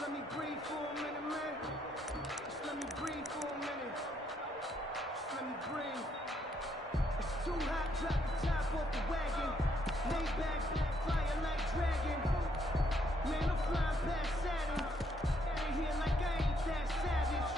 let me breathe for a minute, man. Just let me breathe for a minute. Just let me breathe. It's too hot, drop the top off the wagon. Lay back, flying like dragon. Man, I'm flying past Saturn. Out of here like I ain't that savage.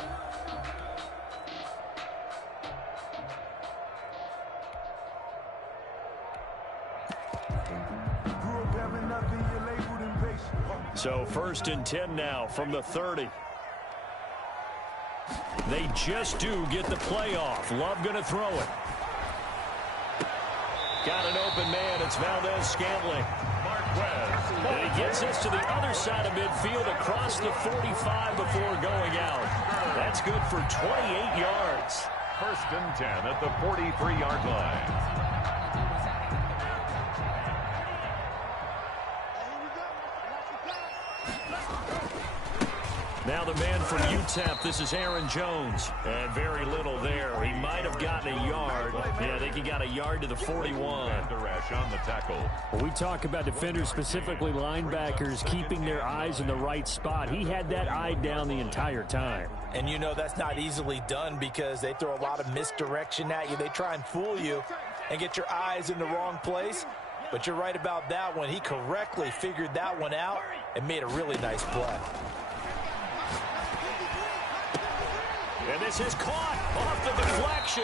So 1st and 10 now from the 30. They just do get the play off. Love going to throw it. Got an open man. It's Valdez-Scantling. And he gets this to the other side of midfield across the 45 before going out. That's good for 28 yards. 1st and 10 at the 43-yard line. Now the man from UTEP, this is Aaron Jones. And very little there. He might have gotten a yard. Yeah, I think he got a yard to the 41. On the tackle. Well, we talk about defenders, specifically linebackers, keeping their eyes in the right spot. He had that eye down the entire time. And you know that's not easily done because they throw a lot of misdirection at you. They try and fool you and get your eyes in the wrong place. But you're right about that one. He correctly figured that one out and made a really nice play. And this is caught off the deflection.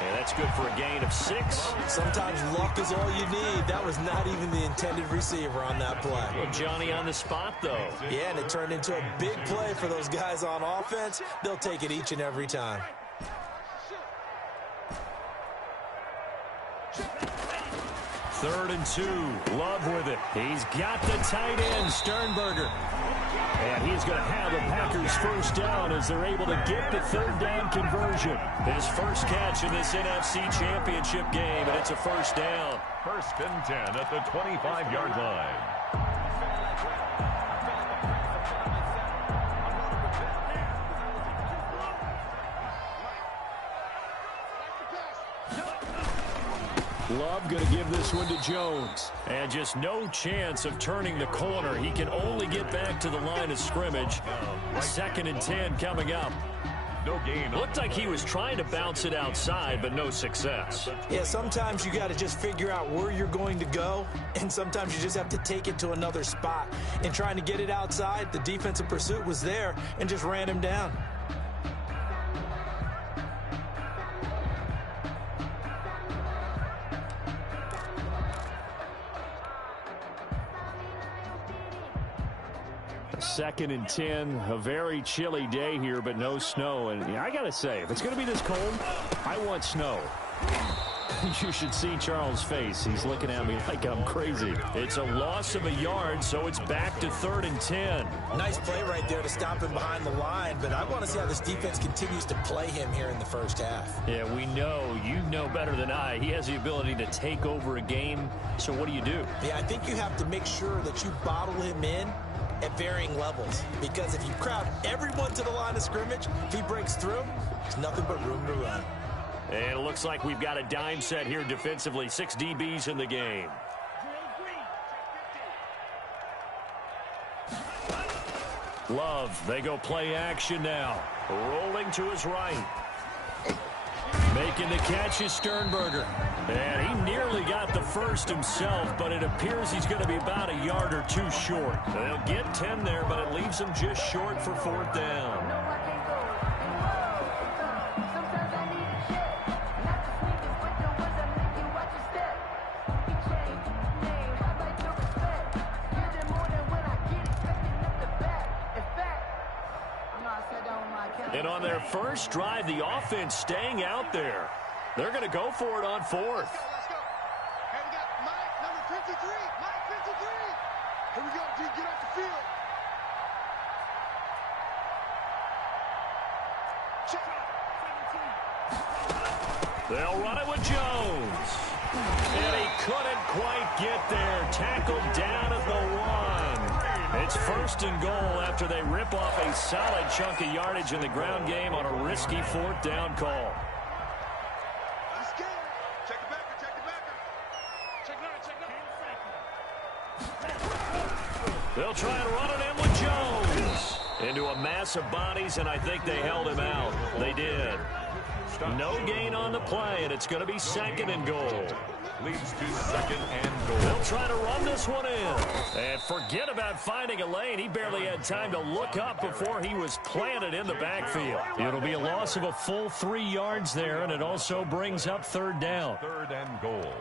And that's good for a gain of 6. Sometimes luck is all you need. That was not even the intended receiver on that play. Well, Johnny on the spot, though. Yeah, and it turned into a big play for those guys on offense. They'll take it each and every time. Third and 2. Love with it. He's got the tight end, Sternberger. And he's going to have the Packers first down as they're able to get the 3rd down conversion. His first catch in this NFC Championship game, and it's a first down. 1st and 10 at the 25-yard line. Love going to give this one to Jones. And just no chance of turning the corner. He can only get back to the line of scrimmage. 2nd and 10 coming up. No gain. Looked like he was trying to bounce it outside, but no success. Yeah, sometimes you got to just figure out where you're going to go, and sometimes you just have to take it to another spot. And trying to get it outside, the defensive pursuit was there and just ran him down. Second and 10, a very chilly day here, but no snow. And I got to say, if it's going to be this cold, I want snow. You should see Charles' face. He's looking at me like I'm crazy. It's a loss of a yard, so it's back to 3rd and 10. Nice play right there to stop him behind the line, but I want to see how this defense continues to play him here in the first half. Yeah, we know. You know better than I. He has the ability to take over a game, so what do? Yeah, I think you have to make sure that you bottle him in at varying levels, because if you crowd everyone to the line of scrimmage, if he breaks through, there's nothing but room to run. And it looks like we've got a dime set here defensively. 6 DBs in the game. Love, they go play action now. Rolling to his right. Making the catch is Sternberger. And he nearly got the first himself, but it appears he's going to be about a yard or 2 short. They'll get 10 there, but it leaves him just short for 4th down. And on their first drive, the offense staying out there. They're going to go for it on 4th. Let's go. Hey, we got Mike, number 53. Mike 53. Here we go, D. Get off the field. Check out. They'll run it with Jones. And he couldn't quite get there. Tackled down at the 1. It's 1st and goal after they rip off a solid chunk of yardage in the ground game on a risky 4th down call. Check the backer, check the backer. Check it out, check it out. They'll try and run it in with Jones. into a mass of bodies, and I think they held him out. They did. No gain on the play, and it's going to be 2nd and goal. Leads to 2nd and goal. They'll try to run this one in. And forget about finding a lane. He barely had time to look up before he was planted in the backfield. It'll be a loss of a full 3 yards there, and it also brings up 3rd down. 3rd and goal.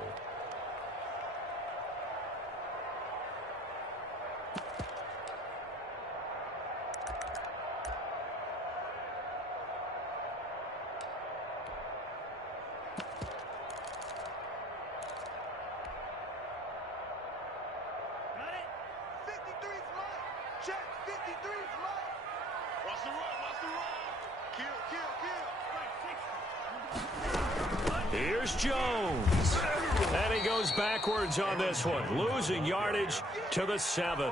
Here's Jones. And he goes backwards on this one, losing yardage to the 7.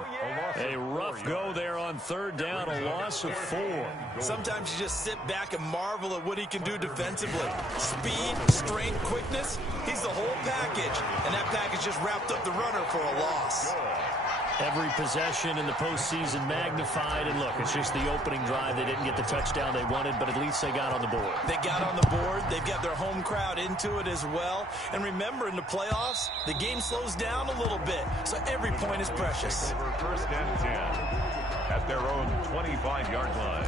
A rough go there on 3rd down, a loss of 4. Sometimes you just sit back and marvel at what he can do defensively. Speed, strength, quickness, he's the whole package. And that package just wrapped up the runner for a loss. Every possession in the postseason magnified, and look, it's just the opening drive. They didn't get the touchdown they wanted, but at least they got on the board. They got on the board. They've got their home crowd into it as well. And remember, in the playoffs, the game slows down a little bit, so every point is precious. Over 1st and 10 at their own 25-yard line.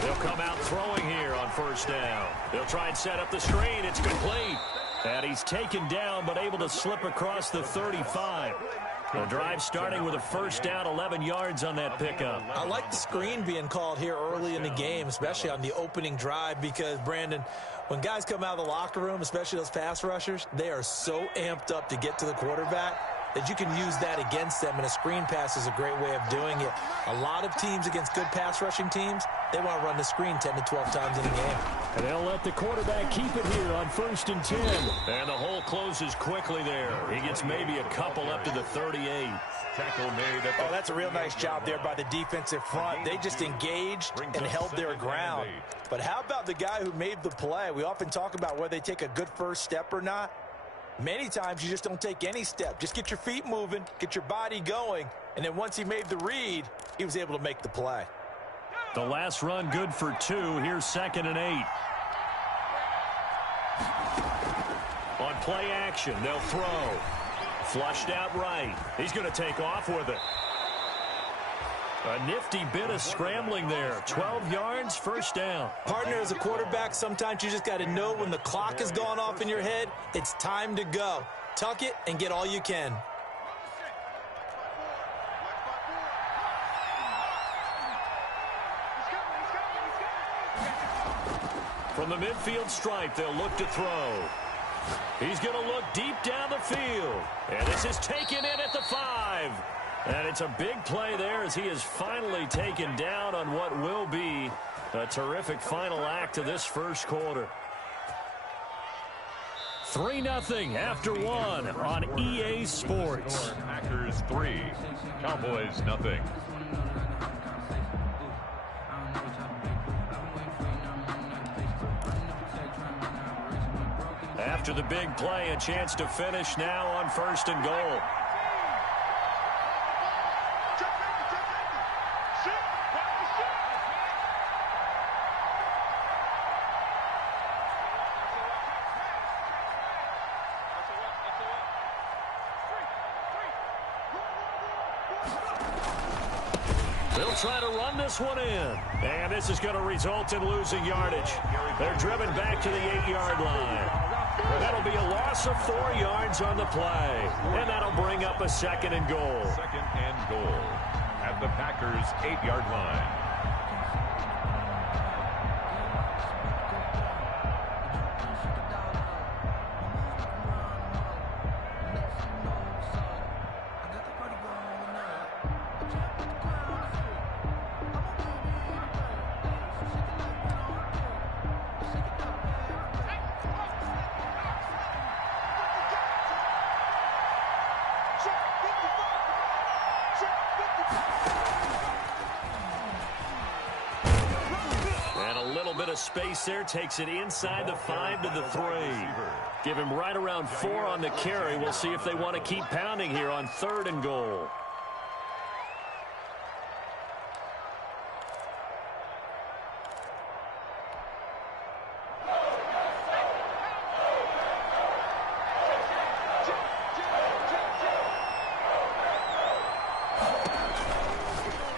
They'll come out throwing here on 1st down. They'll try and set up the screen. It's complete. And he's taken down, but able to slip across the 35. The drive starting with a 1st down, 11 yards on that pickup. I like the screen being called here early in the game, especially on the opening drive, because, Brandon, when guys come out of the locker room, especially those pass rushers, they are so amped up to get to the quarterback that you can use that against them, and a screen pass is a great way of doing it. A lot of teams against good pass rushing teams, they want to run the screen 10 to 12 times in a game. And they'll let the quarterback keep it here on 1st and 10. And the hole closes quickly there. He gets maybe a couple up to the 38. Tackle made at the that's a real nice job there by the defensive front. They just engaged and held their ground. But how about the guy who made the play? We often talk about whether they take a good first step or not. Many times you just don't take any step. Just get your feet moving, get your body going, and then once he made the read, he was able to make the play. The last run good for 2. Here's 2nd and 8. On play action, they'll throw. Flushed out right. He's going to take off with it. A nifty bit of scrambling there. 12 yards, 1st down. Partner, as a quarterback, sometimes you just got to know when the clock has gone off in your head, it's time to go. Tuck it and get all you can. From the midfield stripe, they'll look to throw. He's going to look deep down the field. And this is taken in at the 5. And it's a big play there as he is finally taken down on what will be a terrific final act of this 1st quarter. 3-0 after 1 on EA Sports. Packers 3, Cowboys 0. After the big play, a chance to finish now on 1st and goal. They'll try to run this one in. And this is going to result in losing yardage. They're driven back to the 8-yard line. That'll be a loss of 4 yards on the play. And that'll bring up a 2nd and goal. 2nd and goal at the Packers' 8-yard line. a little bit of space there. Takes it inside the 5 to the 3. Give him right around 4 on the carry. We'll see if they want to keep pounding here on 3rd and goal.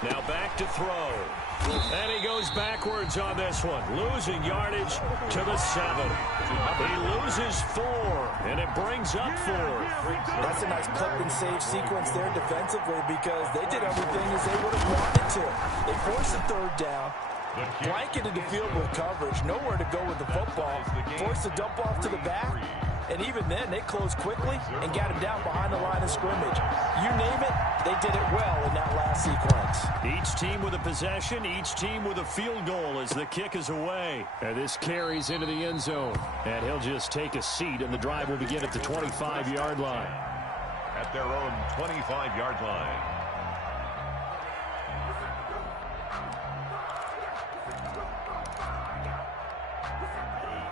Now back to throw. And he goes backwards on this one. Losing yardage to the 7. He loses 4, and it brings up 4. That's a nice clip and save sequence there defensively because they did everything as they would have wanted to. They forced the 3rd down, blanketed the field with coverage, nowhere to go with the football, forced the dump off to the back, and even then they closed quickly and got him down behind the line of scrimmage. You name it, they did it well in that last sequence. Each team with a possession, each team with a field goal as the kick is away. And this carries into the end zone. And he'll just take a seat, and the drive will begin at the 25-yard line. At their own 25-yard line.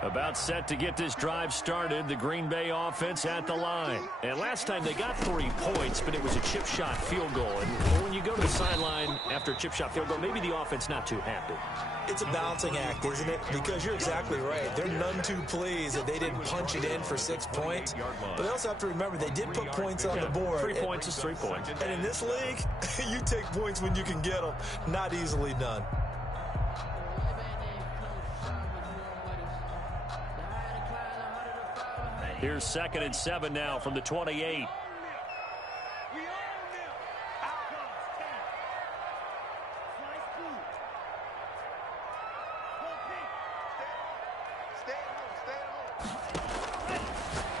About set to get this drive started, the Green Bay offense at the line. And last time they got 3 points, but it was a chip shot field goal. And when you go to the sideline after a chip shot field goal, maybe the offense not too happy. It's a balancing act, isn't it? Because you're exactly right. They're none too pleased that they didn't punch it in for 6 points. But they also have to remember they did put points on the board. 3 points is 3 points. And in this league, you take points when you can get them. Not easily done. Here's 2nd and 7 now from the 28.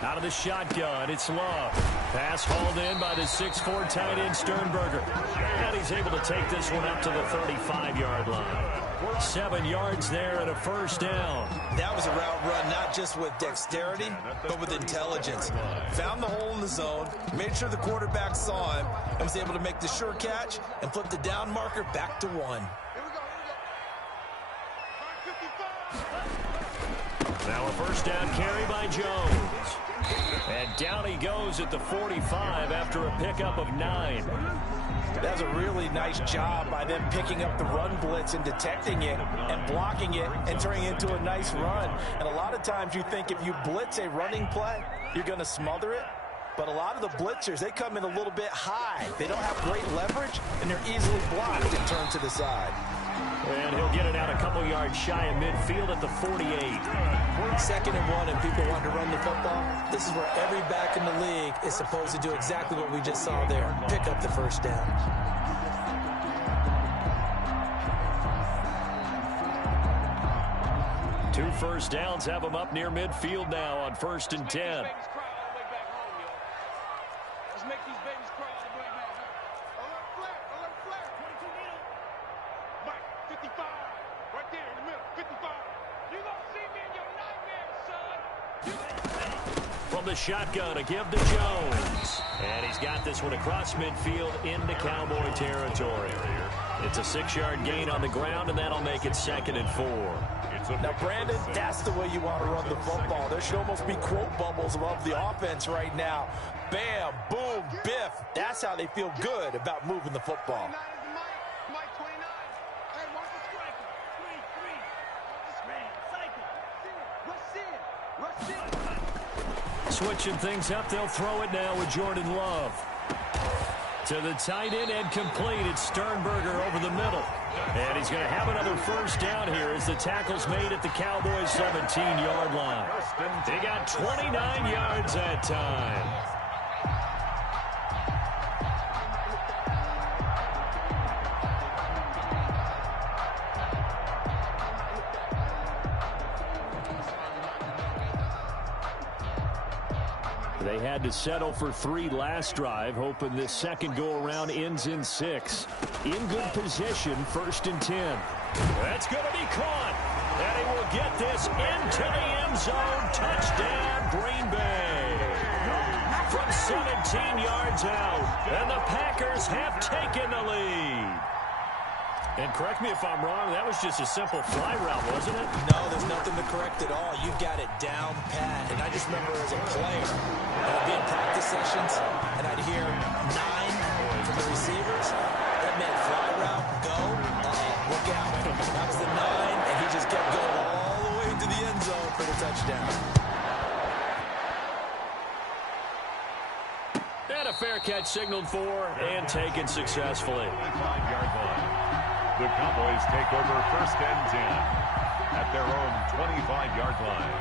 Out of the shotgun, it's Love. Pass hauled in by the 6'4" tight end Sternberger. And he's able to take this one up to the 35-yard line. 7 yards there and a 1st down. That was a route run not just with dexterity, but with intelligence. Found the hole in the zone, made sure the quarterback saw him, and was able to make the sure catch and flip the down marker back to 1. Now a 1st down carry by Jones. And down he goes at the 45 after a pickup of 9. That was a really nice job by them picking up the run blitz and detecting it and blocking it and turning it into a nice run. And a lot of times you think if you blitz a running play, you're going to smother it. But a lot of the blitzers, they come in a little bit high. They don't have great leverage, and they're easily blocked and turned to the side. And he'll get it out a couple yards shy of midfield at the 48. 2nd and 1, and people want to run the football. This is where every back in the league is supposed to do exactly what we just saw there. Pick up the 1st down. Two 1st downs have them up near midfield now on 1st and 10. From the shotgun, a give to Jones. And he's got this one across midfield into Cowboy territory. It's a 6-yard gain on the ground, and that'll make it 2nd and 4. Now, Brandon, that's the way you want to run the football. There should almost be quote bubbles above the offense right now. Bam, boom, biff. That's how they feel good about moving the football. Switching things up, they'll throw it now with Jordan Love. To the tight end and complete. It's Sternberger over the middle. And he's going to have another 1st down here as the tackle's made at the Cowboys' 17-yard line. They got 29 yards that time. They had to settle for 3 last drive, hoping this second go-around ends in 6. In good position, 1st and 10. That's going to be caught. And he will get this into the end zone. Touchdown, Green Bay. From 17 yards out. And the Packers have taken the lead. And correct me if I'm wrong, that was just a simple fly route, wasn't it? No, there's nothing to correct at all. You've got it down pat. And I just remember as a player, I'd be in practice sessions, and I'd hear 9 from the receivers. That meant fly route, go, look out. That was the 9, and he just kept going all the way to the end zone for the touchdown. And a fair catch signaled for and taken successfully. 5-yard line. The Cowboys take over 1st and 10 at their own 25-yard line.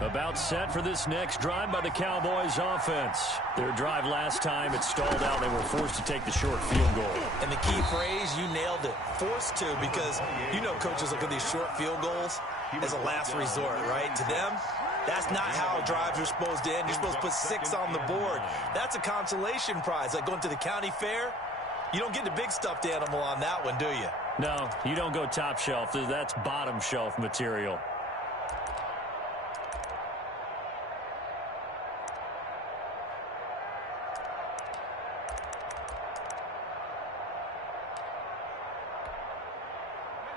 About set for this next drive by the Cowboys offense. Their drive last time, it stalled out. They were forced to take the short field goal. And the key phrase, you nailed it, forced to, because you know coaches look at these short field goals as a last resort, right? To them, that's not how drives are supposed to end. You're supposed to put 6 on the board. That's a consolation prize. Like going to the county fair, you don't get the big stuffed animal on that one, do you? No, you don't go top shelf. That's bottom shelf material.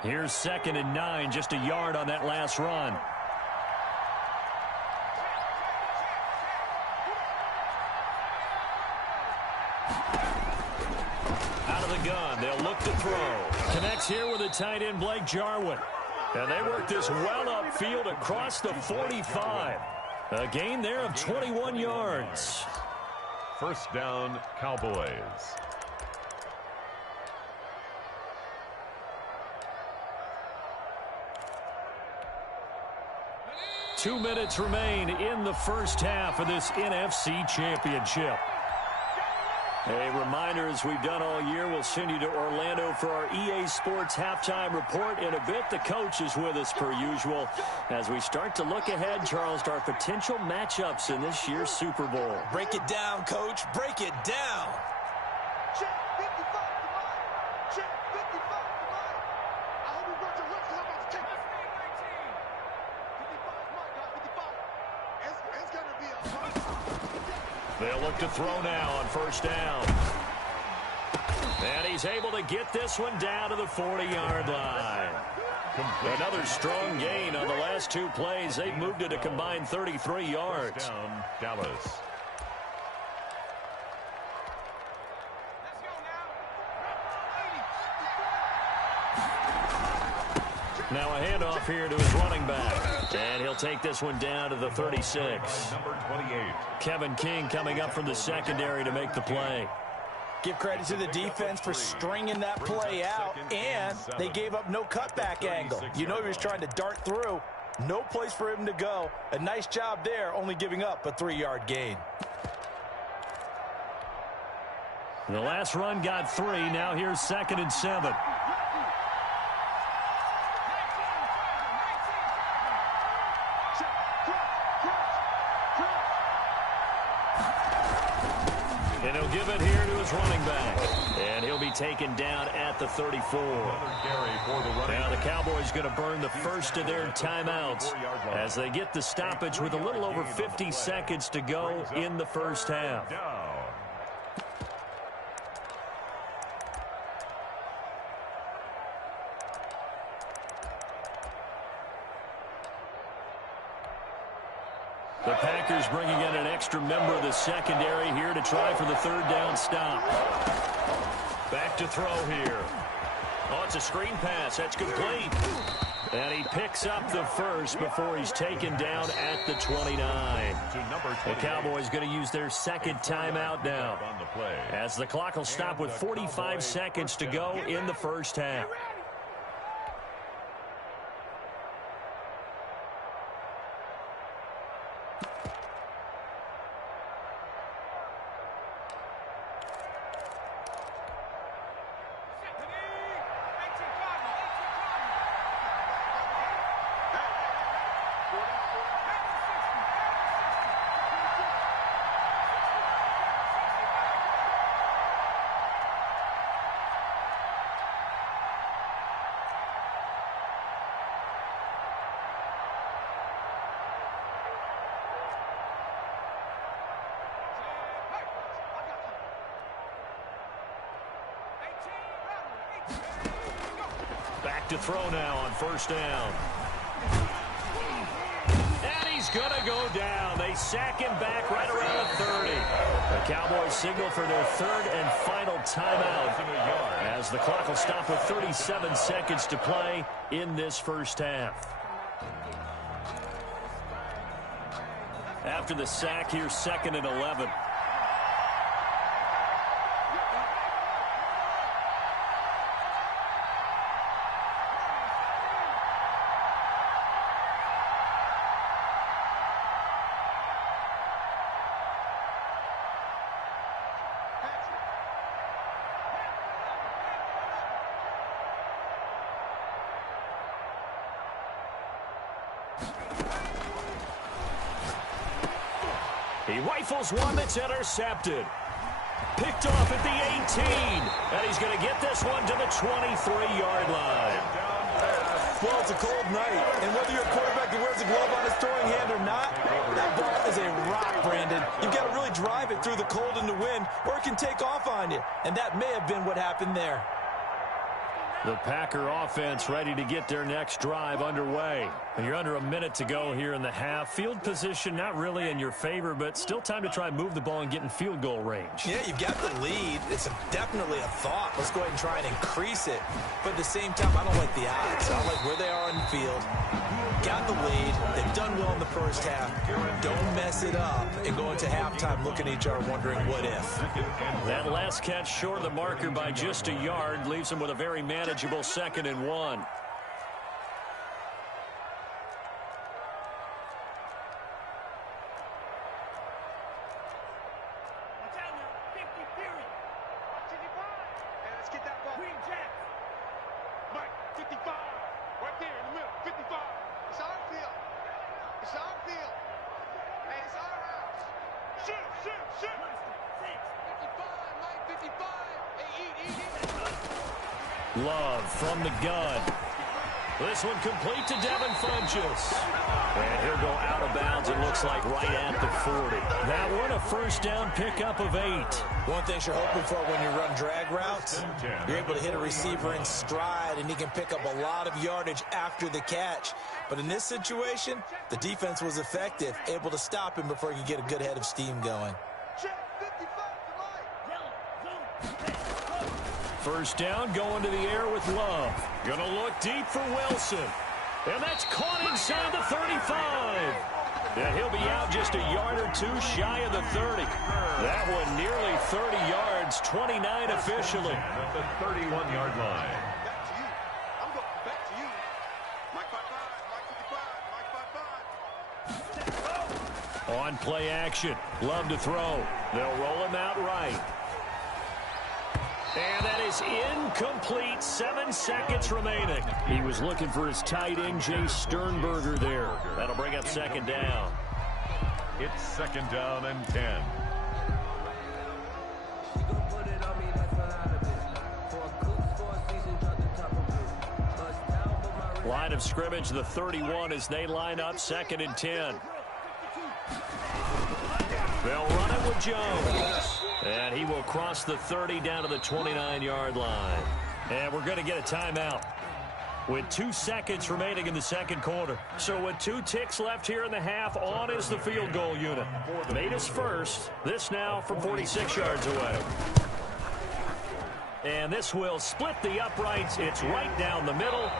Here's 2nd and 9, just a yard on that last run. Out of the gun, they'll look to throw. Connects here with the tight end, Blake Jarwin. And they work this well upfield across the 45. A gain there of 21 yards. 1st down, Cowboys. 2 minutes remain in the first half of this NFC Championship. A reminder, as we've done all year, we'll send you to Orlando for our EA Sports halftime report in a bit. The coach is with us per usual as we start to look ahead, Charles, to our potential matchups in this year's Super Bowl. Break it down, Coach. Break it down. Check 55 to mine. Check 55 to mine. I hope you brought your lips because I'm about to take it. 55 is mine, guys. 55. It's going to be a They'll look to throw now on 1st down. And he's able to get this one down to the 40-yard line. Another strong gain on the last 2 plays. They've moved it a combined 33 yards. Down, Dallas. Now a handoff here to his running back. And he'll take this one down to the 36. Number 28. Kevin King coming up from the secondary to make the play. Give credit to the defense for stringing that play out, and they gave up no cutback angle. You know he was trying to dart through. No place for him to go. A nice job there, only giving up a 3-yard gain. The last run got 3. Now here's 2nd and 7. And he'll give it here to his running back. And he'll be taken down at the 34. Now the Cowboys going to burn the first of their timeouts as they get the stoppage with a little over 50 seconds to go in the first half. The Packers bringing in an extra member of the secondary here to try for the 3rd down stop. Back to throw here. Oh, it's a screen pass. That's complete. And he picks up the first before he's taken down at the 29. The Cowboys going to use their 2nd timeout now, as the clock will stop with 45 seconds to go in the first half. back to throw now on first down. And he's going to go down. They sack him back right around the 30. The Cowboys signal for their third and final timeout as the clock will stop with 37 seconds to play in this first half. After the sack, here's 2nd and 11. He rifles one that's intercepted. Picked off at the 18. And he's going to get this one to the 23-yard line. Well, it's a cold night. And whether you're a quarterback that wears a glove on his throwing hand or not, that ball is a rock, Brandon. You've got to really drive it through the cold and the wind, or it can take off on you. And that may have been what happened there. The Packer offense ready to get their next drive underway. And you're under a minute to go here in the half. Field position not really in your favor, but still time to try and move the ball and get in field goal range. Yeah, you've got the lead. It's definitely a thought. Let's go ahead and try and increase it. But at the same time, I don't like the odds. I like where they are on the field. Got the lead. They've done well in the first half. Don't mess it up and go into halftime looking at each other wondering what if. That last catch short of the marker by just a yard leaves them with a very manageable 2nd and 1. Love from the gun. This one complete to Devin Funchess. And he'll go out of bounds, it looks like, right at the 40. That one a first down pickup of 8. One thing you're hoping for when you run drag routes, you're able to hit a receiver in stride, and he can pick up a lot of yardage after the catch. But in this situation, the defense was effective, able to stop him before he could get a good head of steam going. First down, going to the air with Love. Gonna look deep for Wilson. And that's caught inside the 35. And he'll be out just a yard or two shy of the 30. That one nearly 30 yards, 29 officially. At the 31-yard line. Back to you. I'm going back to you. Mike 55, Mike 55, Mike 55. On play action, Love to throw. They'll roll him out right. And that is incomplete. 7 seconds remaining. He was looking for his tight end, Jay Sternberger there. That'll bring up 2nd down. It's 2nd down and 10. Line of scrimmage, the 31 as they line up 2nd and 10. They'll run it with Jones. And he will cross the 30 down to the 29-yard line. And we're going to get a timeout with 2 seconds remaining in the second quarter. So with 2 ticks left here in the half, on is the field goal unit. Made us first. This now from 46 yards away. And this will split the uprights. It's right down the middle.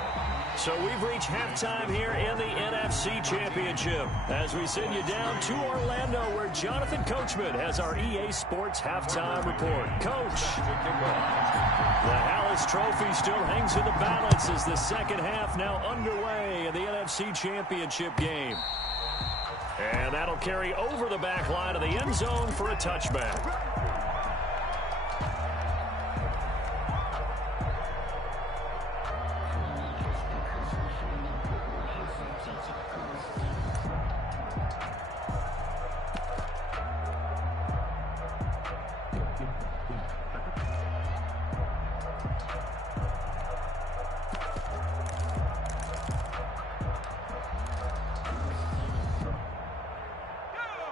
So we've reached halftime here in the NFC Championship as we send you down to Orlando where Jonathan Coachman has our EA Sports Halftime Report. Coach, the Hallis Trophy still hangs in the balance as the second half now underway in the NFC Championship game. And that'll carry over the back line of the end zone for a touchback.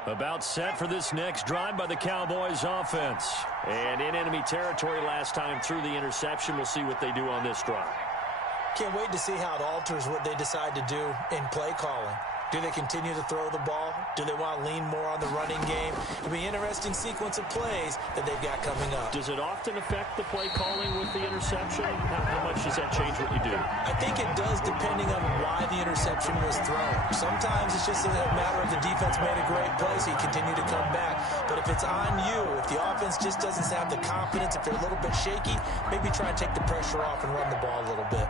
About set for this next drive by the Cowboys offense. And in enemy territory last time through the interception. We'll see what they do on this drive. Can't wait to see how it alters what they decide to do in play calling. Do they continue to throw the ball? Do they want to lean more on the running game? It'll be an interesting sequence of plays that they've got coming up. Does it often affect the play calling with the interception? How much does that change what you do? I think it does depending on why the interception was thrown. Sometimes it's just a matter of the defense made a great play, so you continue to come back. But if it's on you, if the offense just doesn't have the confidence, if they're a little bit shaky, maybe try and take the pressure off and run the ball a little bit.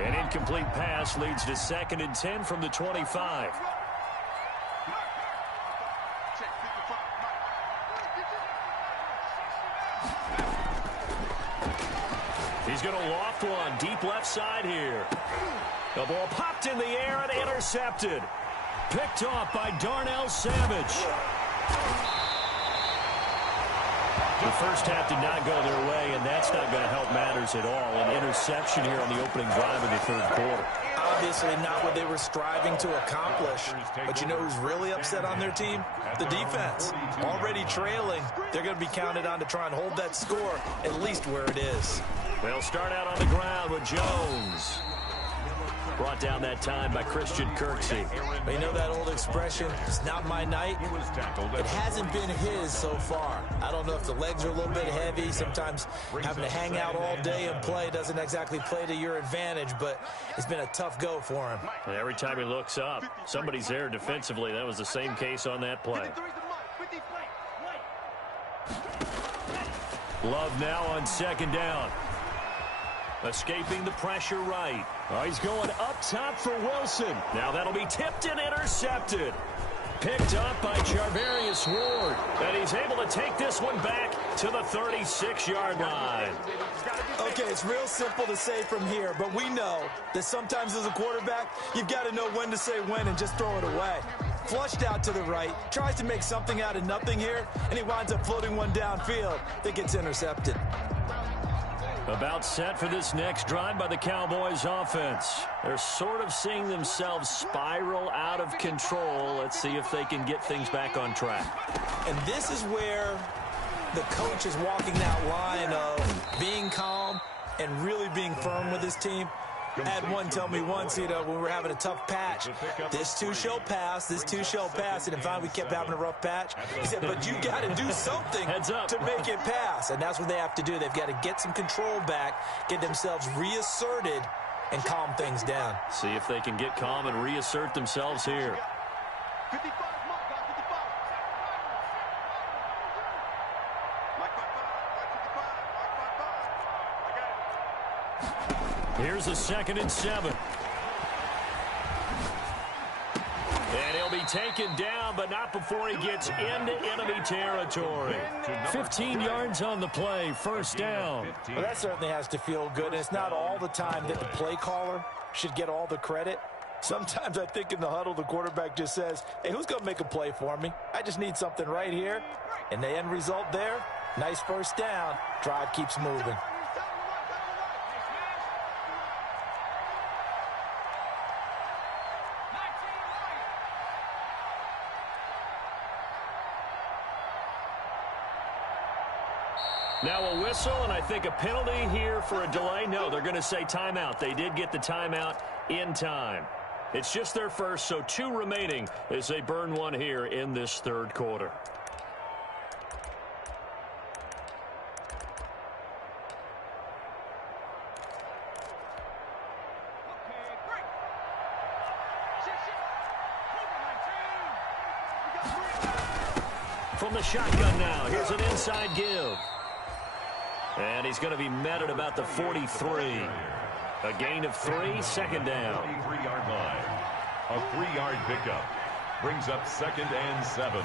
An incomplete pass leads to 2nd and 10 from the 25. He's going to loft one deep left side here. The ball popped in the air and intercepted. Picked off by Darnell Savage. The first half did not go their way, and that's not going to help matters at all. An interception here on the opening drive of the third quarter. Obviously not what they were striving to accomplish. But you know who's really upset on their team? The defense. Already trailing. They're going to be counted on to try and hold that score at least where it is. They'll start out on the ground with Jones. Brought down that time by Christian Kirksey. But you know that old expression, it's not my night? It hasn't been his so far. I don't know if the legs are a little bit heavy. Sometimes having to hang out all day and play doesn't exactly play to your advantage, but it's been a tough go for him. And every time he looks up, somebody's there defensively. That was the same case on that play. Love now on 2nd down. Escaping the pressure right. Oh, he's going up top for Wilson. Now that'll be tipped and intercepted. Picked up by Charvarius Ward. And he's able to take this one back to the 36-yard line. Okay, it's real simple to say from here, but we know that sometimes as a quarterback, you've got to know when to say when and just throw it away. Flushed out to the right, tries to make something out of nothing here, and he winds up floating one downfield that gets intercepted. About set for this next drive by the Cowboys offense. They're sort of seeing themselves spiral out of control. Let's see if they can get things back on track. And this is where the coach is walking that line of being calm and really being firm with his team. I had one tell me once, when we were having a tough patch, this too shall pass, this too shall pass. And finally, we kept having a rough patch. He said, but you got to do something to make it pass. And that's what they have to do. They've got to get some control back, get themselves reasserted, and calm things down. See if they can get calm and reassert themselves here. 55, Here's a 2nd and 7. And he'll be taken down, but not before he gets into enemy territory. 15 yards on the play, 1st down. Well, that certainly has to feel good. And it's not all the time that the play caller should get all the credit. Sometimes I think in the huddle, the quarterback just says, hey, who's going to make a play for me? I just need something right here. And the end result there, nice 1st down. Drive keeps moving. Now a whistle, and I think a penalty here for a delay. No, they're going to say timeout. They did get the timeout in time. It's just their first, so 2 remaining as they burn one here in this 3rd quarter. From the shotgun now, here's an inside give. And he's going to be met at about the 43. A gain of 3, 2nd down. 23-yard line. A 3-yard pickup brings up 2nd and 7.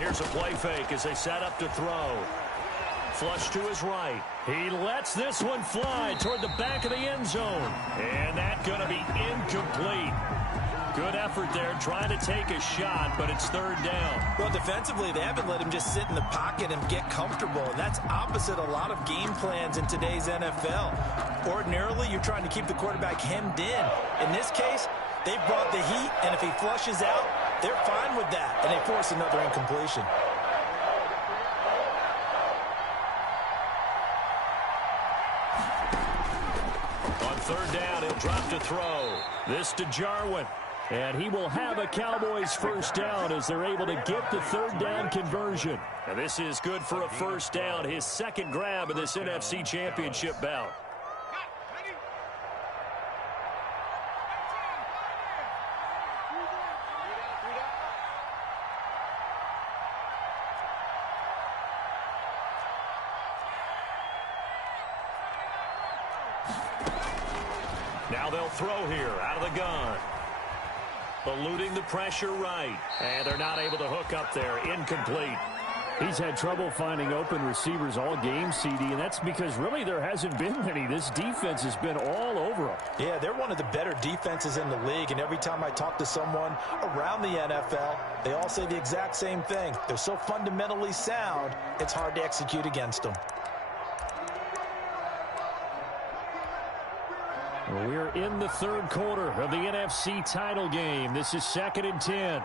Here's a play fake as they set up to throw. Flush to his right. He lets this one fly toward the back of the end zone. And that's going to be incomplete. Good effort there, trying to take a shot, but it's 3rd down. Well, defensively, they haven't let him just sit in the pocket and get comfortable, and that's opposite a lot of game plans in today's NFL. Ordinarily, you're trying to keep the quarterback hemmed in. In this case, they brought the heat, and if he flushes out, they're fine with that, and they force another incompletion. third down, he'll drop to throw. This to Jarwin. And he will have a Cowboys first down as they're able to get the third down conversion. And this is good for a first down, his second grab of this NFC Championship bout. Now they'll throw here out of the gun. Eluding the pressure right. And they're not able to hook up there. Incomplete. He's had trouble finding open receivers all game, CD, and that's because really there hasn't been many. This defense has been all over him. Yeah, they're one of the better defenses in the league, and every time I talk to someone around the NFL, they all say the exact same thing. They're so fundamentally sound, it's hard to execute against them. We're in the third quarter of the NFC title game. This is 2nd and 10.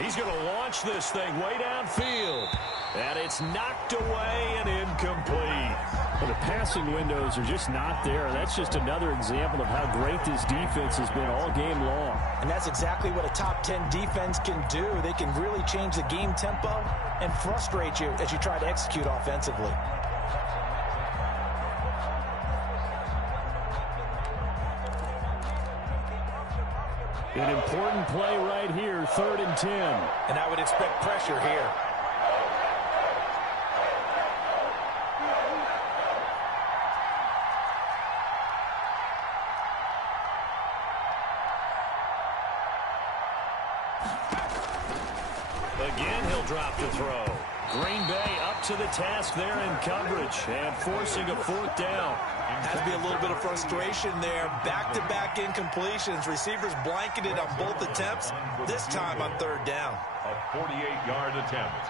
He's going to launch this thing way downfield. And it's knocked away and incomplete. Well, the passing windows are just not there. That's just another example of how great this defense has been all game long. And that's exactly what a top 10 defense can do. They can really change the game tempo and frustrate you as you try to execute offensively. An important play right here, 3rd and 10. And I would expect pressure here. Again, he'll drop to throw. Green Bay up to the task there in coverage and forcing a 4th down. Has to be a little bit of frustration there. Back-to-back incompletions. Receivers blanketed on both attempts, this time on 3rd down. A 48-yard attempt.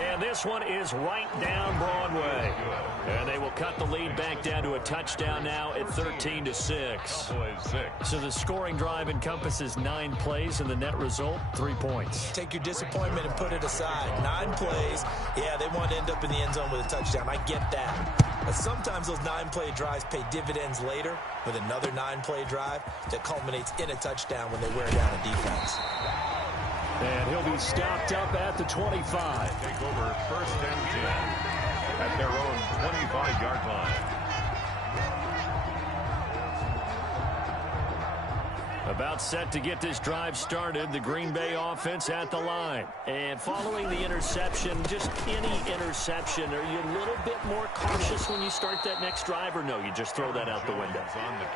And this one is right down Broadway. And they will cut the lead back down to a touchdown now at 13-6. So the scoring drive encompasses 9 plays, and the net result, 3 points. Take your disappointment and put it aside. 9 plays. Yeah, they want to end up in the end zone with a touchdown. I get that. But sometimes those 9-play drives pay dividends later with another 9-play drive that culminates in a touchdown when they wear down a defense. And he'll be stopped up at the 25. Take over 1st and 10 at their own 25-yard line. About set to get this drive started, the Green Bay offense at the line. And following the interception, just any interception, are you a little bit more cautious when you start that next drive, or no, you just throw that out the window?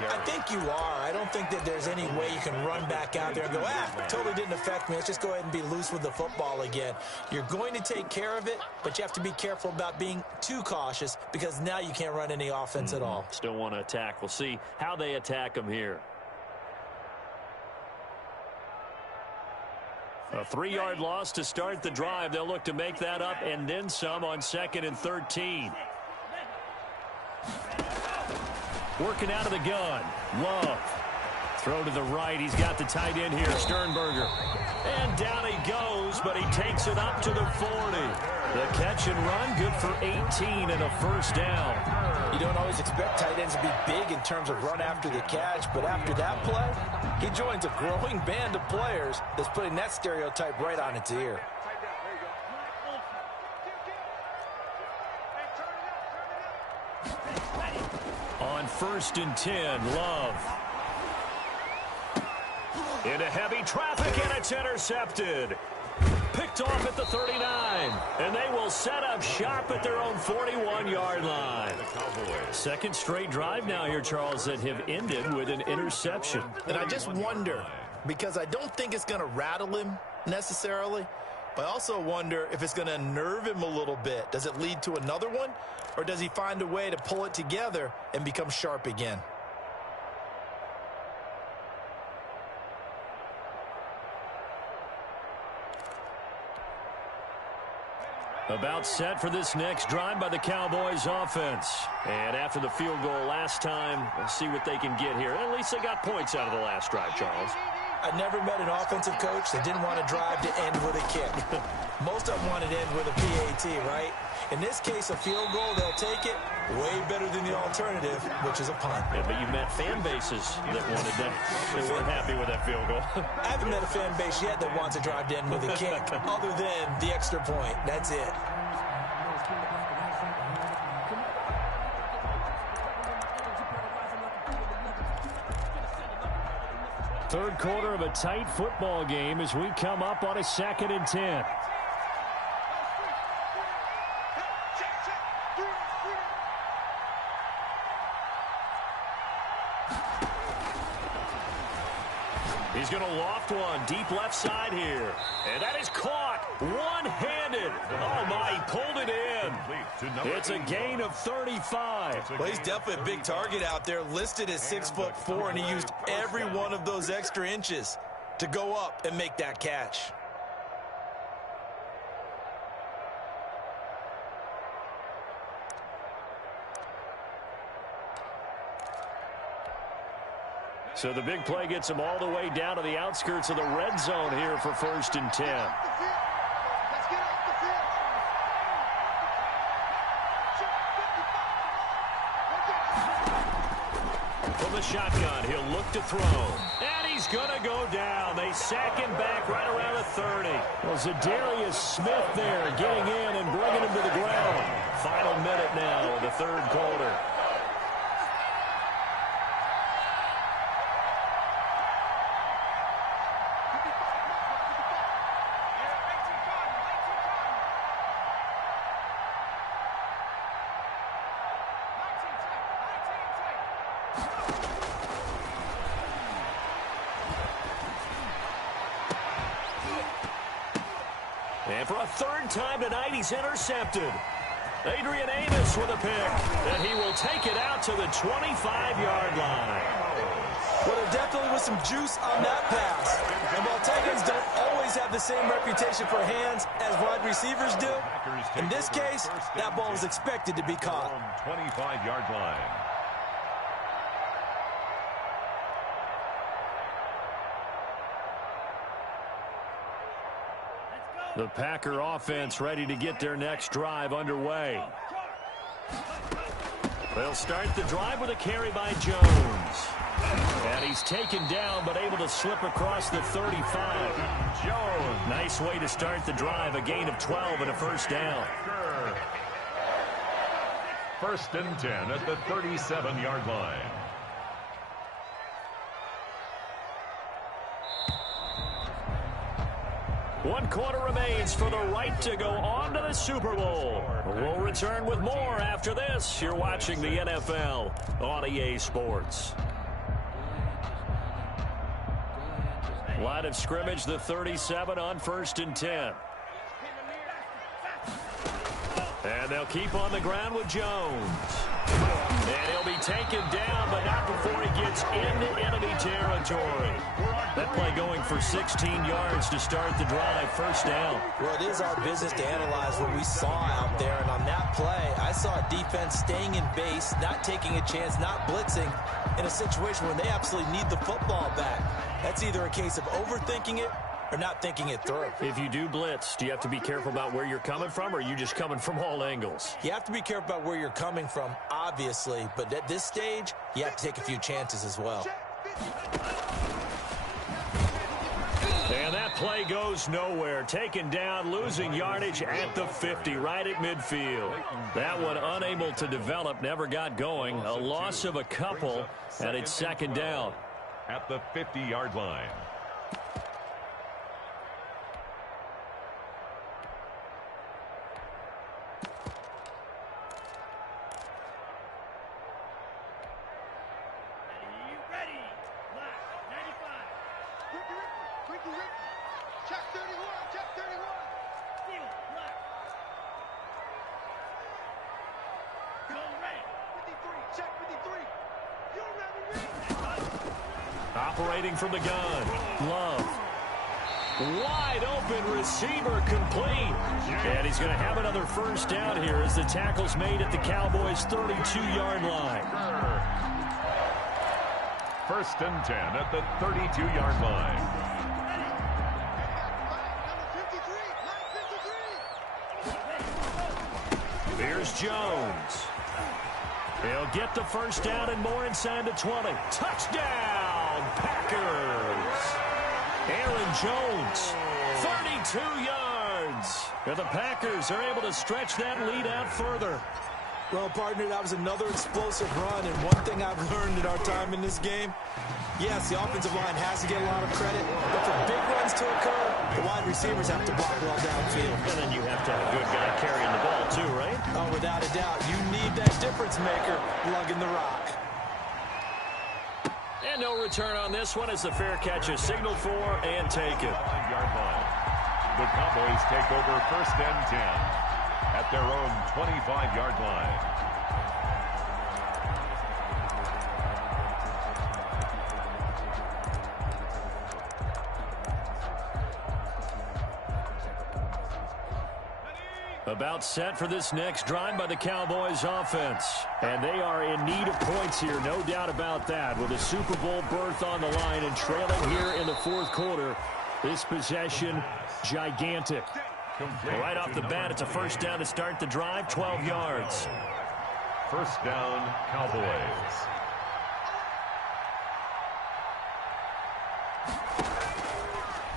I think you are. I don't think that there's any way you can run back out there and go, totally didn't affect me. Let's just go ahead and be loose with the football again. You're going to take care of it, but you have to be careful about being too cautious because now you can't run any offense at all. Still want to attack. We'll see how they attack them here. A 3-yard loss to start the drive. They'll look to make that up and then some on 2nd and 13. Working out of the gun. Love. Throw to the right. He's got the tight end here, Sternberger. And down he goes, but he takes it up to the 40. The catch and run, good for 18 and a first down. You don't always expect tight ends to be big in terms of run after the catch, but after that play, he joins a growing band of players that's putting that stereotype right on its ear. On 1st and 10, Love. Into heavy traffic, and it's intercepted. Picked off at the 39, and they will set up shop at their own 41-yard line. Second straight drive now here, Charles, that have ended with an interception. And I just wonder, because I don't think it's going to rattle him necessarily, but I also wonder if it's going to nerve him a little bit. Does it lead to another one, or does he find a way to pull it together and become sharp again? About set for this next drive by the Cowboys offense. And after the field goal last time, we'll see what they can get here. At least they got points out of the last drive, Charles. I never met an offensive coach that didn't want to drive to end with a kick. Most of them wanted to end with a PAT, right? In this case, a field goal, they'll take it. Way better than the alternative, which is a punt. Yeah, but you met fan bases that wanted that. They weren't happy with that field goal. I haven't met a fan base yet that wants to drive to end with a kick, other than the extra point. That's it. Third quarter of a tight football game as we come up on a 2nd and 10. He's going to loft one deep left side here. And that is caught one-handed. Oh, my, he pulled it in. It's a gain of 35. Well, he's definitely a big target out there, listed as 6'4", and he used every one of those extra inches to go up and make that catch. So the big play gets him all the way down to the outskirts of the red zone here for 1st and 10. From the shotgun, he'll look to throw. And he's going to go down. They sack him back right around the 30. Well, Zadarius Smith there getting in and bringing him to the ground. Final minute now of the third quarter. And for a third time tonight, he's intercepted. Adrian Amos with a pick, and he will take it out to the 25-yard line. Well, there definitely was some juice on that pass. And while tight ends don't always have the same reputation for hands as wide receivers do, in this case, that ball was expected to be caught. 25-yard line. The Packer offense ready to get their next drive underway. They'll start the drive with a carry by Jones. And he's taken down but able to slip across the 35. Jones. Nice way to start the drive. A gain of 12 and a first down. 1st and 10 at the 37-yard line. One quarter remains for the right to go on to the Super Bowl. We'll return with more after this. You're watching the NFL on EA Sports. Line of scrimmage, the 37 on 1st and 10. And they'll keep on the ground with Jones. And he'll be taken down, but not before he gets into enemy territory. That play going for 16 yards to start the drive. First down. Well, it is our business to analyze what we saw out there. And on that play, I saw a defense staying in base, not taking a chance, not blitzing in a situation where they absolutely need the football back. That's either a case of overthinking it or not thinking it through. If you do blitz, do you have to be careful about where you're coming from, or are you just coming from all angles? You have to be careful about where you're coming from, obviously. But at this stage, you have to take a few chances as well. And that play goes nowhere. Taken down, losing yardage at the 50, right at midfield. That one unable to develop, never got going. A loss of a couple, and it's second down. At the 50-yard line. Operating from the gun. Love. Wide open receiver complete. And he's going to have another first down here as the tackle's made at the Cowboys' 32-yard line. First and 10 at the 32-yard line. Here's Jones. He'll get the first down and more inside the 20. Touchdown, Packers. Aaron Jones, 32 yards. And the Packers are able to stretch that lead out further. Well, partner, that was another explosive run, and one thing I've learned in our time in this game, yes, the offensive line has to get a lot of credit, but for big runs to occur, the wide receivers have to block well downfield. And then you have to have a good guy carrying the ball too, right? Oh, without a doubt, you need that difference maker lugging the rock. And no return on this one as the fair catch is signaled for and taken. 5-yard line. The Cowboys take over first and 10 at their own 25-yard line. About set for this next drive by the Cowboys offense. And they are in need of points here, no doubt about that. With a Super Bowl berth on the line and trailing here in the fourth quarter, this possession, gigantic. Right off the bat, it's a first down to start the drive, 12 yards. First down, Cowboys.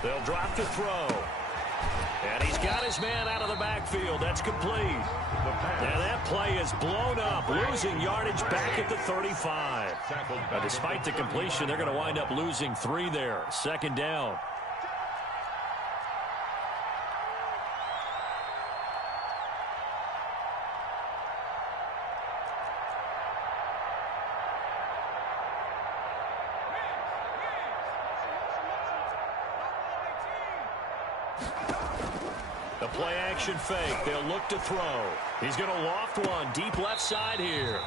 They'll drop to throw. And he's got his man out of the backfield. That's complete. And that play is blown up, losing yardage back at the 35. Now, despite the completion, they're going to wind up losing 3 there. Second down. The play action fake. They'll look to throw. He's going to loft one deep left side here.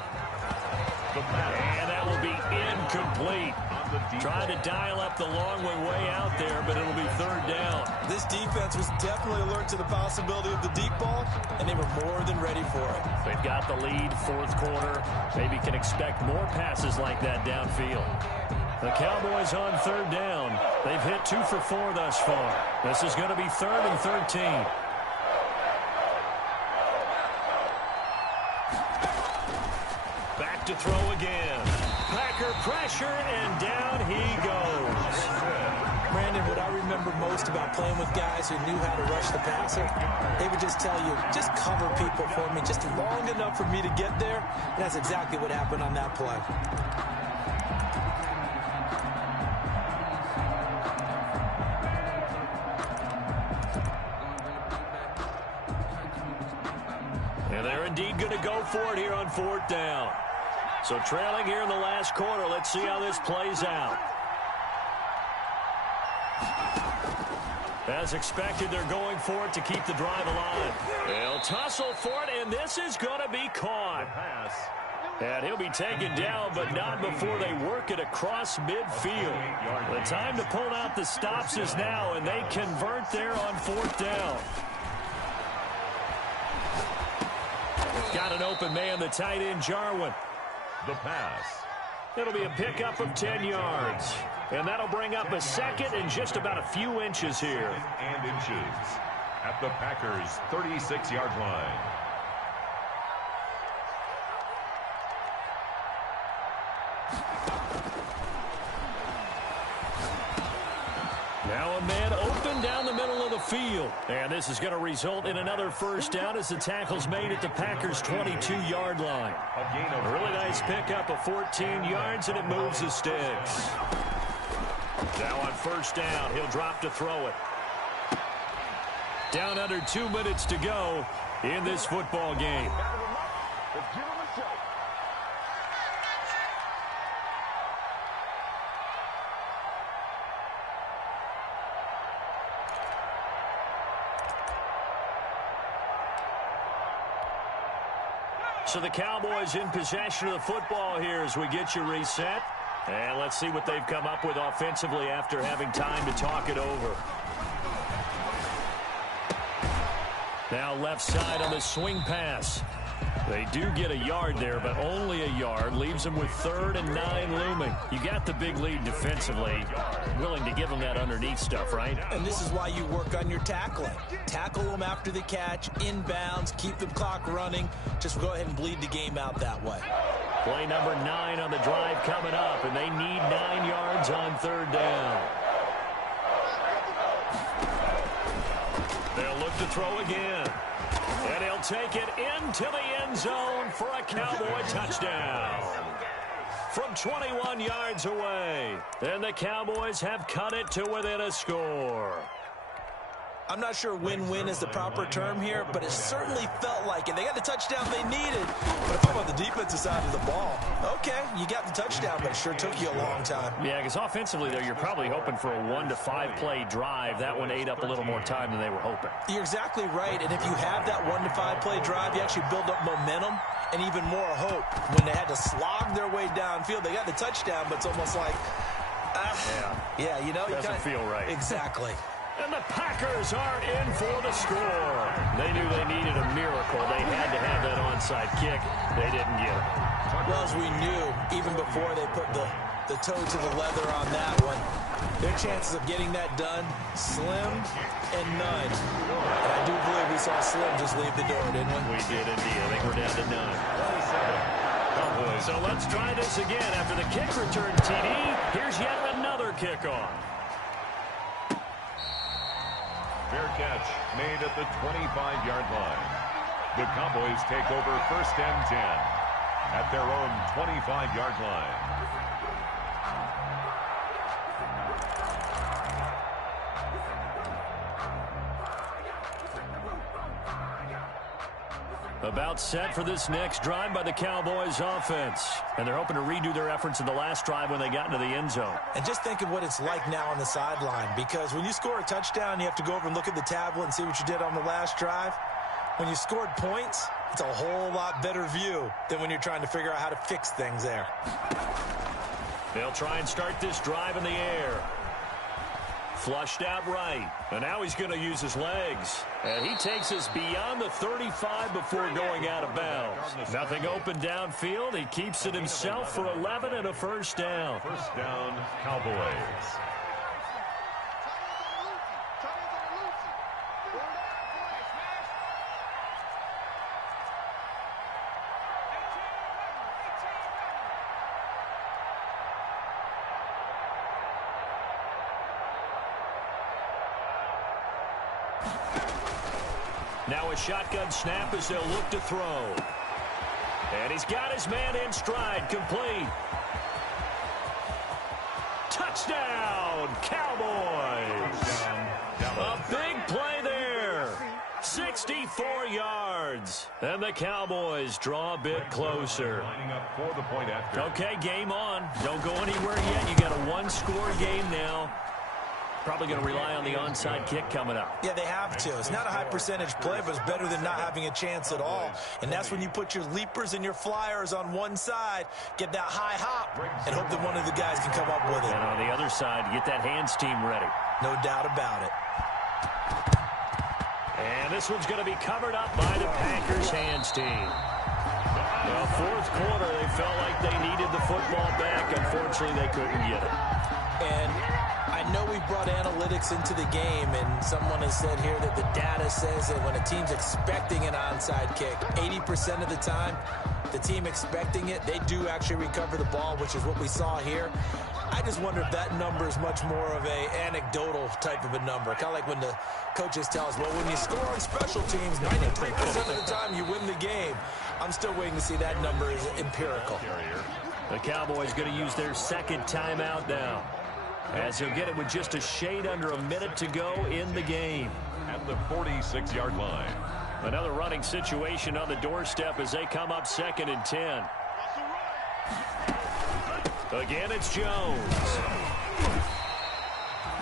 And that will be incomplete. Trying to dial up the long way out there, but it'll be third down. This defense was definitely alert to the possibility of the deep ball, and they were more than ready for it. They've got the lead, fourth quarter. Maybe can expect more passes like that downfield. The Cowboys on third down. They've hit 2 for 4 thus far. This is going to be 3rd and 13. Back to throw again. Packer pressure, and down he goes. Brandon, what I remember most about playing with guys who knew how to rush the passer, they would just tell you, just cover people for me, just long enough for me to get there. And that's exactly what happened on that play. And they're indeed going to go for it here on fourth down. So trailing here in the last quarter, let's see how this plays out. As expected, they're going for it to keep the drive alive. They'll tussle for it, and this is going to be caught. And he'll be taken down, but not before they work it across midfield. The time to pull out the stops is now, and they convert there on fourth down. Got an open man, the tight end, Jarwin. The pass. It'll be a pickup of 10 yards. And that'll bring up a second and just about a few inches here. And inches at the Packers' 36-yard line. Now a man open down the middle of the field. And this is going to result in another first down as the tackle's made at the Packers' 22-yard line. A really nice pickup of 14 yards, and it moves the sticks. Now on first down, he'll drop to throw it. Down under 2 minutes to go in this football game. So the Cowboys in possession of the football here as we get you reset. And let's see what they've come up with offensively after having time to talk it over. Now left side on the swing pass. They do get a yard there, but only a yard. Leaves them with 3rd and 9 looming. You got the big lead defensively. Willing to give them that underneath stuff, right? And this is why you work on your tackling. Tackle them after the catch, inbounds, keep the clock running. Just go ahead and bleed the game out that way. Play number 9 on the drive coming up, and they need 9 yards on 3rd down. They'll look to throw again. And he'll take it into the end zone for a Cowboy touchdown. From 21 yards away. And the Cowboys have cut it to within a score. I'm not sure win-win is the proper term here, but it certainly felt like it. They got the touchdown they needed. But if I'm on the defensive side of the ball, okay, you got the touchdown, but it sure took you a long time. Yeah, because offensively, though, you're probably hoping for a 1 to 5 play drive. That one ate up a little more time than they were hoping. You're exactly right, and if you have that 1 to 5 play drive, you actually build up momentum and even more hope. When they had to slog their way downfield, they got the touchdown, but it's almost like, yeah, you know. Doesn't feel right. Exactly. And the Packers are in for the score. They knew they needed a miracle. They had to have that onside kick. They didn't get it. Well, as we knew, even before they put the toe to the leather on that one, their chances of getting that done, slim and none. And I do believe we saw Slim just leave the door, didn't we? We did indeed. I think we're down to none. So let's try this again. After the kick return, TD, here's yet another kickoff. Fair catch made at the 25-yard line. The Cowboys take over 1st and 10 at their own 25-yard line. About set for this next drive by the Cowboys offense. And they're hoping to redo their efforts in the last drive when they got into the end zone. And just think of what it's like now on the sideline, because when you score a touchdown, you have to go over and look at the tablet and see what you did on the last drive. When you scored points, it's a whole lot better view than when you're trying to figure out how to fix things there. They'll try and start this drive in the air. Flushed out right. And now he's going to use his legs. And he takes us beyond the 35 before going out of bounds. Nothing open downfield. He keeps it himself for 11 and a 1st down. 1st down, Cowboys. Now a shotgun snap as they'll look to throw. And he's got his man in stride, complete. Touchdown, Cowboys. A big play there. 64 yards. And the Cowboys draw a bit closer. Lining up for the point after. Okay, game on. Don't go anywhere yet. You got a 1-score game now. Probably going to rely on the onside kick coming up. Yeah, they have to. It's not a high percentage play, but it's better than not having a chance at all. And that's when you put your leapers and your flyers on one side, get that high hop, and hope that one of the guys can come up with it. And on the other side, get that hands team ready. No doubt about it. And this one's going to be covered up by the Packers hands team. Well, 4th quarter, they felt like they needed the football back. Unfortunately, they couldn't get it. And I know we brought analytics into the game, and someone has said here that the data says that when a team's expecting an onside kick, 80% of the time, the team expecting it, they do actually recover the ball, which is what we saw here. I just wonder if that number is much more of a anecdotal type of a number. Kind of like when the coaches tell us, well, when you score on special teams, 93% of the time you win the game. I'm still waiting to see that number is empirical. The Cowboys going to use their 2nd timeout now, as they'll get it with just a shade under a minute to go in the game. At the 46-yard line. Another running situation on the doorstep as they come up 2nd and 10. Again, it's Jones.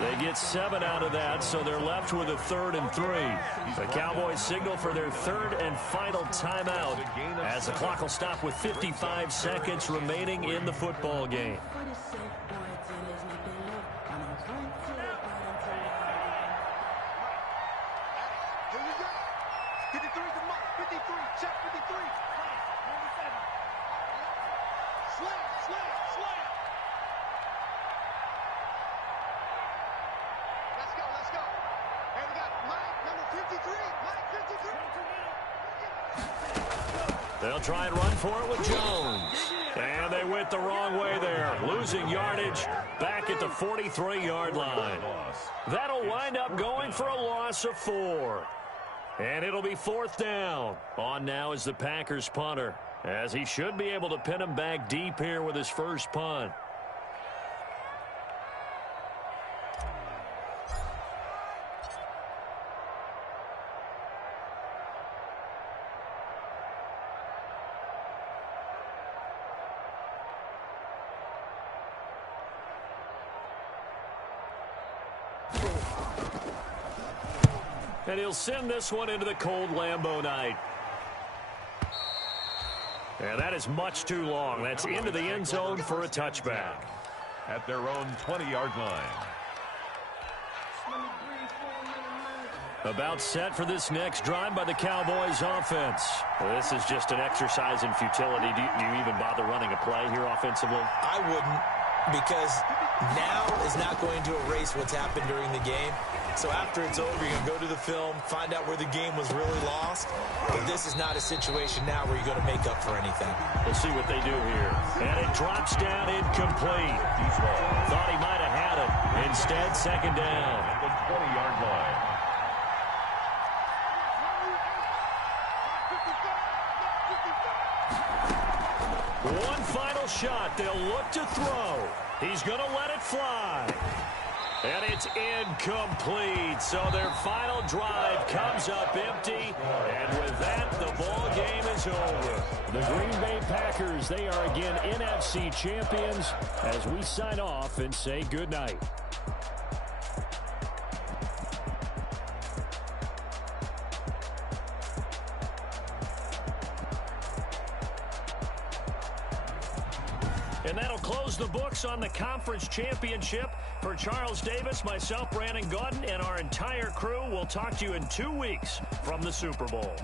They get 7 out of that, so they're left with a 3rd and 3. The Cowboys signal for their 3rd and final timeout as the clock will stop with 55 seconds remaining in the football game. They'll try and run for it with Jones. And they went the wrong way there, losing yardage back at the 43-yard line. That'll wind up going for a loss of 4. And it'll be 4th down. On now is the Packers punter, as he should be able to pin him back deep here with his first punt. And he'll send this one into the cold Lambeau night. And that is much too long. That's into the end zone for a touchback. At their own 20-yard line. About set for this next drive by the Cowboys offense. Well, this is just an exercise in futility. Do you even bother running a play here offensively? I wouldn't, because now is not going to erase what's happened during the game. So after it's over, you're going to go to the film, find out where the game was really lost. But this is not a situation now where you're going to make up for anything. We'll see what they do here. And it drops down incomplete. Thought he might have had it. Instead, second down. At the 20-yard line. One final shot. They'll look to throw. He's going to let it fly. And it's incomplete. So their final drive comes up empty. And with that, the ball game is over. The Green Bay Packers, they are again NFC champions as we sign off and say goodnight. And that'll close the books on the conference championship. For Charles Davis, myself, Brandon Gaudin, and our entire crew, we'll talk to you in 2 weeks from the Super Bowl.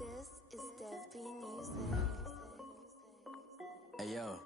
This is Dev B Music. Hey, yo.